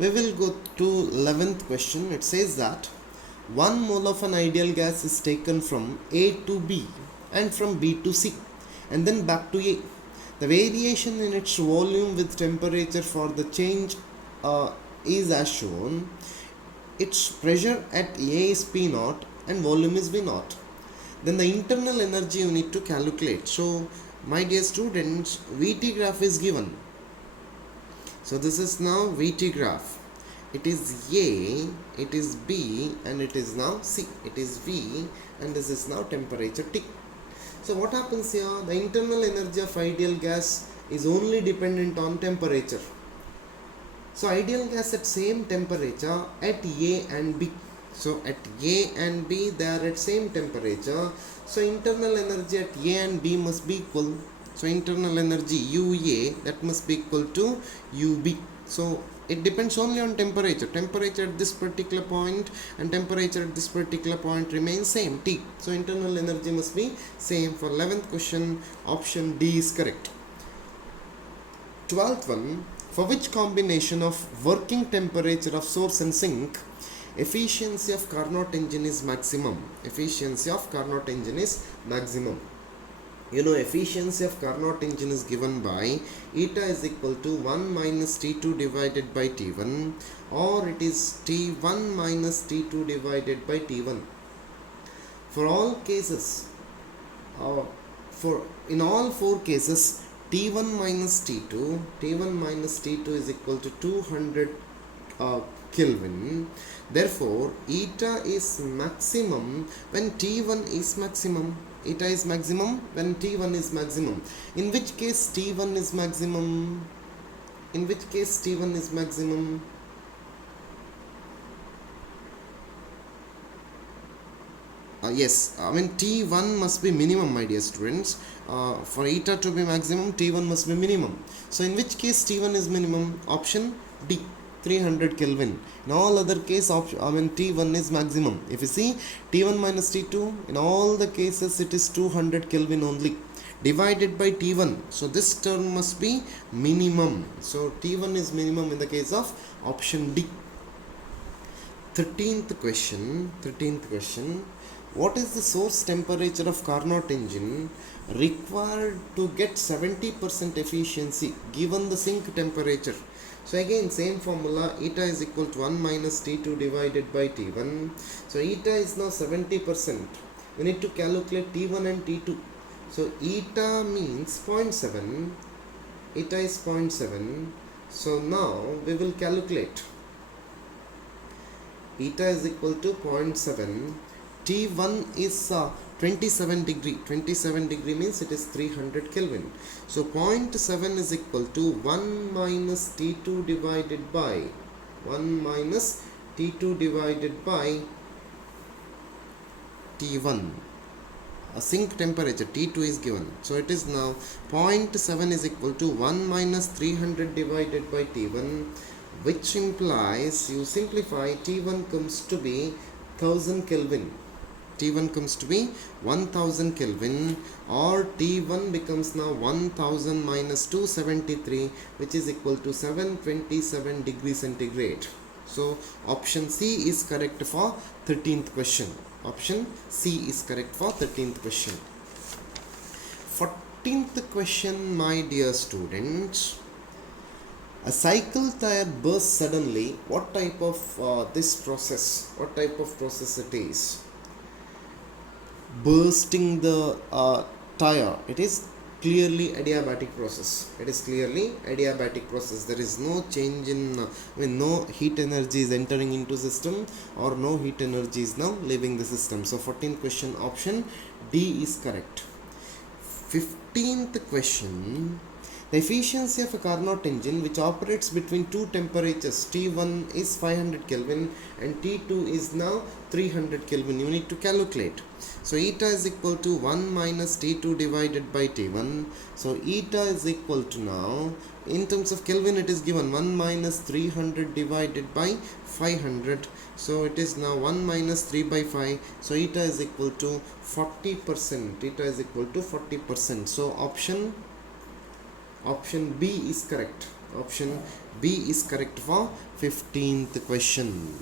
We will go to 11th question. It says that 1 mole of an ideal gas is taken from A to B and from B to C and then back to A. The variation in its volume with temperature for the change is as shown. Its pressure at A is P naught and volume is V naught. Then the internal energy you need to calculate. So my dear students, VT graph is given. So this is now VT graph. It is A, it is B, and it is now C. It is V, and this is now temperature T. So what happens here? The internal energy of ideal gas is only dependent on temperature. So ideal gas at same temperature at A and B. So at A and B they are at same temperature. So internal energy at A and B must be equal. So internal energy UA, that must be equal to UB. So it depends only on temperature. Temperature at this particular point and temperature at this particular point remains same, T. So internal energy must be same. For 11th question, option D is correct. 12th one, for which combination of working temperature of source and sink efficiency of Carnot engine is maximum? Efficiency of Carnot engine is maximum. You know, efficiency of Carnot engine is given by eta is equal to 1 minus T2 divided by T1, or it is T1 minus T2 divided by T1. For all cases, in all 4 cases, T1 minus T2 is equal to 200 Kelvin. Therefore, eta is maximum when T1 is maximum. Eta is maximum when T1 is maximum. In which case T1 is maximum? In which case T1 is maximum? Yes, I mean T1 must be minimum, my dear students. For eta to be maximum, T1 must be minimum. So in which case T1 is minimum? Option D, 300 Kelvin. In all other case, T1 is maximum. If you see T1 minus T2, in all the cases it is 200 Kelvin only, divided by T1. So this term must be minimum. So T1 is minimum in the case of option D. 13th question. What is the source temperature of Carnot engine required to get 70% efficiency given the sink temperature? So again, same formula, eta is equal to 1 minus T2 divided by T1. So eta is now 70%. We need to calculate T1 and T2. So eta means 0.7. Eta is 0.7. So now we will calculate. Eta is equal to 0.7. T1 is 27 degree. 27 degree means it is 300 Kelvin. So 0.7 is equal to 1 minus T2 divided by T1. A sink temperature T2 is given. So it is now 0.7 is equal to 1 minus 300 divided by T1, which implies, you simplify, T1 comes to be 1000 Kelvin. T1 comes to be 1000 Kelvin, or T1 becomes now 1000 minus 273, which is equal to 727 degrees centigrade. So option C is correct for 13th question. Option C is correct for 13th question. 14th question, my dear students. A cycle tire bursts suddenly. What type of process it is? Bursting the tire, it is clearly adiabatic process. There is no change in no heat energy is entering into system, or no heat energy is now leaving the system. So 14th question, option D is correct. 15th question. The efficiency of a Carnot engine which operates between two temperatures, T1 is 500 Kelvin and T2 is now 300 Kelvin, you need to calculate. So eta is equal to 1 minus T2 divided by T1. So eta is equal to, now in terms of Kelvin it is given 1 minus 300 divided by 500. So it is now 1 minus 3 by 5. So eta is equal to 40%. So option B is correct. Option B is correct for 15th question.